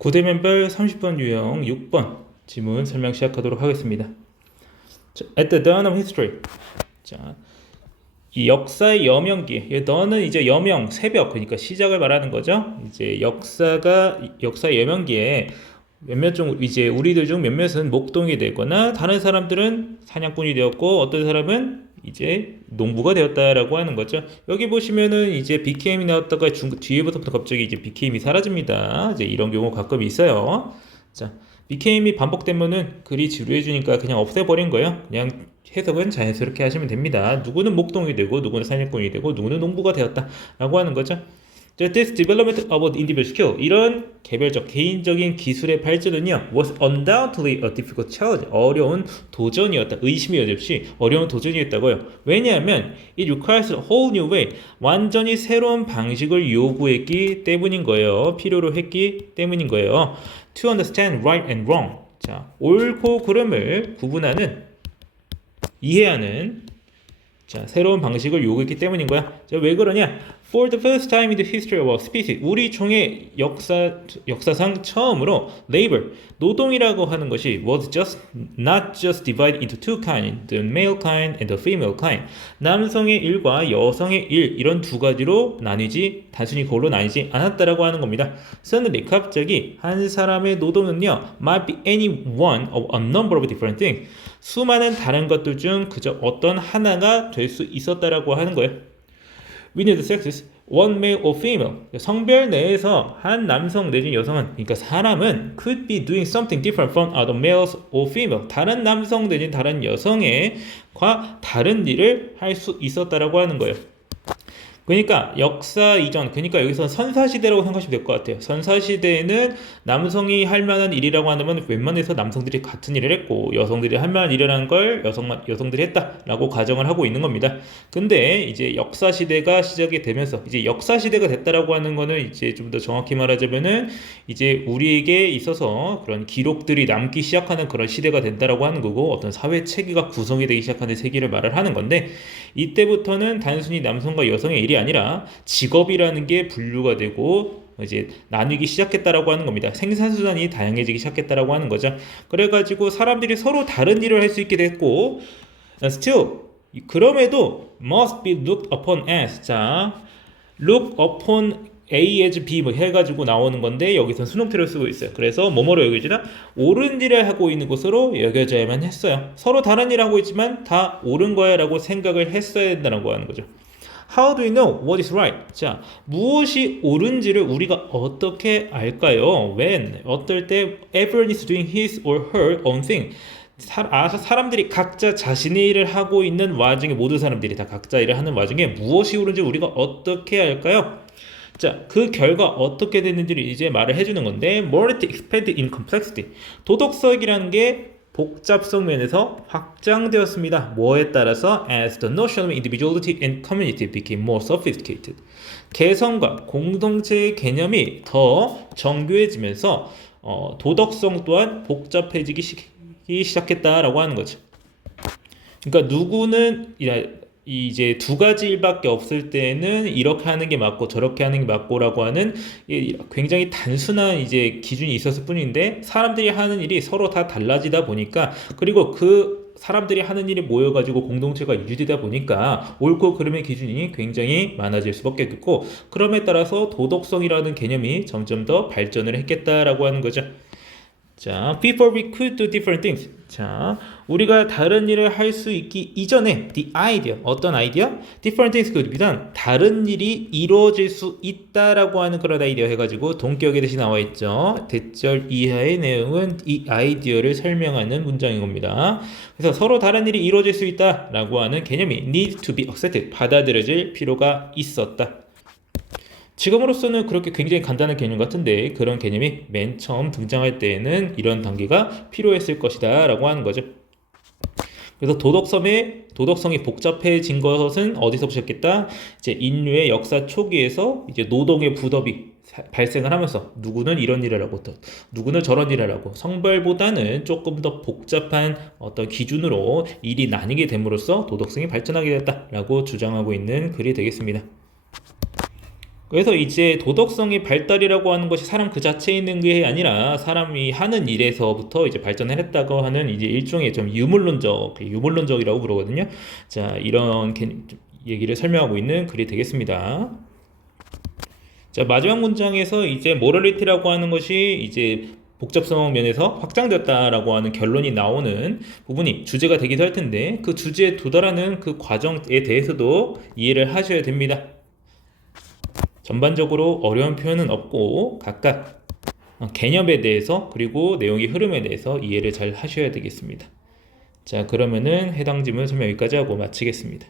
고대면발 30번 유형 6번 지문 설명 시작하도록 하겠습니다. 자, At the dawn of history. 자, 이 역사의 여명기. 너는 이제 여명, 새벽, 그러니까 시작을 말하는 거죠. 이제 역사의 여명기에 몇몇 중 이제 우리들 중 몇몇은 목동이 되거나 다른 사람들은 사냥꾼이 되었고 어떤 사람은 이제 농부가 되었다라고 하는 거죠. 여기 보시면은 이제 BKM이 나왔다가 뒤에부터 갑자기 이제 BKM이 사라집니다. 이제 이런 경우 가끔 있어요. 자, BKM이 반복되면은 글이 지루해지니까 그냥 없애버린 거예요. 그냥 해석은 자연스럽게 하시면 됩니다. 누구는 목동이 되고 누구는 사냥꾼이 되고 누구는 농부가 되었다라고 하는 거죠. This development of individual skill, 이런 개별적, 개인적인 기술의 발전은요, was undoubtedly a difficult challenge, 어려운 도전이었다. 의심이 없이 어려운 도전이었다고요. 왜냐하면 it requires a whole new way, 완전히 새로운 방식을 요구했기 때문인 거예요. 필요로 했기 때문인 거예요. To understand right and wrong, 자, 옳고 그름을 구분하는, 이해하는, 자, 새로운 방식을 요구했기 때문인 거야. 자, 왜 그러냐? For the first time in the history of our species, 우리 종의 역사상 처음으로 labor, 노동이라고 하는 것이 was not just divided into two kinds, the male kind and the female kind. 남성의 일과 여성의 일, 이런 두 가지로 단순히 그걸로 나뉘지 않았다라고 하는 겁니다. Suddenly, 갑자기 한 사람의 노동은요, might be any one of a number of different things. 수많은 다른 것들 중 그저 어떤 하나가 될 수 있었다라고 하는 거예요. Within the sexes, one male or female. 성별 내에서 한 남성 내지 여성은, 그러니까 사람은 could be doing something different from other males or female. 다른 남성 내지 다른 여성과 다른 일을 할 수 있었다라고 하는 거예요. 그러니까 역사 이전, 그러니까 여기서 선사시대라고 생각하시면 될 것 같아요. 선사시대에는 남성이 할 만한 일이라고 하면 웬만해서 남성들이 같은 일을 했고 여성들이 할 만한 일이라는 걸 여성들이 했다라고 가정을 하고 있는 겁니다. 근데 이제 역사시대가 시작이 되면서 이제 역사시대가 됐다라고 하는 거는 이제 좀 더 정확히 말하자면은 이제 우리에게 있어서 그런 기록들이 남기 시작하는 그런 시대가 된다라고 하는 거고 어떤 사회 체계가 구성이 되기 시작하는 세계를 말을 하는 건데 이때부터는 단순히 남성과 여성의 일이 아니라 직업이라는 게 분류가 되고 이제 나뉘기 시작했다라고 하는 겁니다. 생산수단이 다양해지기 시작했다라고 하는 거죠. 그래가지고 사람들이 서로 다른 일을 할 수 있게 됐고 still 그럼에도 must be looked upon as, 자, look upon A as B 뭐 해가지고 나오는 건데 여기서 수능태를 쓰고 있어요. 그래서 뭐뭐로 여겨지나 옳은 일을 하고 있는 것으로 여겨져야만 했어요. 서로 다른 일을 하고 있지만 다 옳은 거야 라고 생각을 했어야 된다고 하는 거죠. How do we know what is right? 자, 무엇이 옳은지를 우리가 어떻게 알까요? When, 어떨 때 everyone is doing his or her own thing. 사람들이 각자 자신의 일을 하고 있는 와중에 모든 사람들이 다 각자 일을 하는 와중에 무엇이 옳은지 우리가 어떻게 알까요? 자, 그 결과 어떻게 됐는지를 이제 말을 해주는 건데 morality expanded in complexity. 도덕성이라는 게 복잡성 면에서 확장되었습니다. 뭐에 따라서 as the notion of individuality and community became more sophisticated. 개성과 공동체의 개념이 더 정교해지면서 도덕성 또한 복잡해지기 시작했다라고 하는 거죠. 그러니까 누구는 이제 두 가지 일밖에 없을 때는 이렇게 하는 게 맞고 저렇게 하는 게 맞고라고 하는 굉장히 단순한 이제 기준이 있었을 뿐인데 사람들이 하는 일이 서로 다 달라지다 보니까 그리고 그 사람들이 하는 일이 모여가지고 공동체가 유지되다 보니까 옳고 그름의 기준이 굉장히 많아질 수밖에 없고 그럼에 따라서 도덕성이라는 개념이 점점 더 발전을 했겠다라고 하는 거죠. 자, before we could do different things. 자, 우리가 다른 일을 할 수 있기 이전에 the idea, 어떤 아이디어? different things could be done. 다른 일이 이루어질 수 있다라고 하는 그런 아이디어 해가지고 동격의 뜻이 나와 있죠. 대절 이하의 내용은 이 아이디어를 설명하는 문장인 겁니다. 그래서 서로 다른 일이 이루어질 수 있다라고 하는 개념이 need to be accepted, 받아들여질 필요가 있었다. 지금으로서는 그렇게 굉장히 간단한 개념 같은데 그런 개념이 맨 처음 등장할 때에는 이런 단계가 필요했을 것이다 라고 하는 거죠. 그래서 도덕성이 복잡해진 것은 어디서 시작했다? 이제 인류의 역사 초기에서 이제 노동의 부dob이 발생을 하면서 누구는 이런 일을 하고 또 누구는 저런 일을 하고 성별보다는 조금 더 복잡한 어떤 기준으로 일이 나뉘게 됨으로써 도덕성이 발전하게 됐다라고 주장하고 있는 글이 되겠습니다. 그래서 이제 도덕성의 발달이라고 하는 것이 사람 그 자체에 있는 게 아니라 사람이 하는 일에서부터 이제 발전을 했다고 하는 이제 일종의 좀 유물론적이라고 부르거든요. 자, 이런 얘기를 설명하고 있는 글이 되겠습니다. 자, 마지막 문장에서 이제 모럴리티라고 하는 것이 이제 복잡성 면에서 확장되었다라고 하는 결론이 나오는 부분이 주제가 되기도 할 텐데 그 주제에 도달하는 그 과정에 대해서도 이해를 하셔야 됩니다. 전반적으로 어려운 표현은 없고 각각 개념에 대해서 그리고 내용의 흐름에 대해서 이해를 잘 하셔야 되겠습니다. 자, 그러면은 해당 지문 설명 여기까지 하고 마치겠습니다.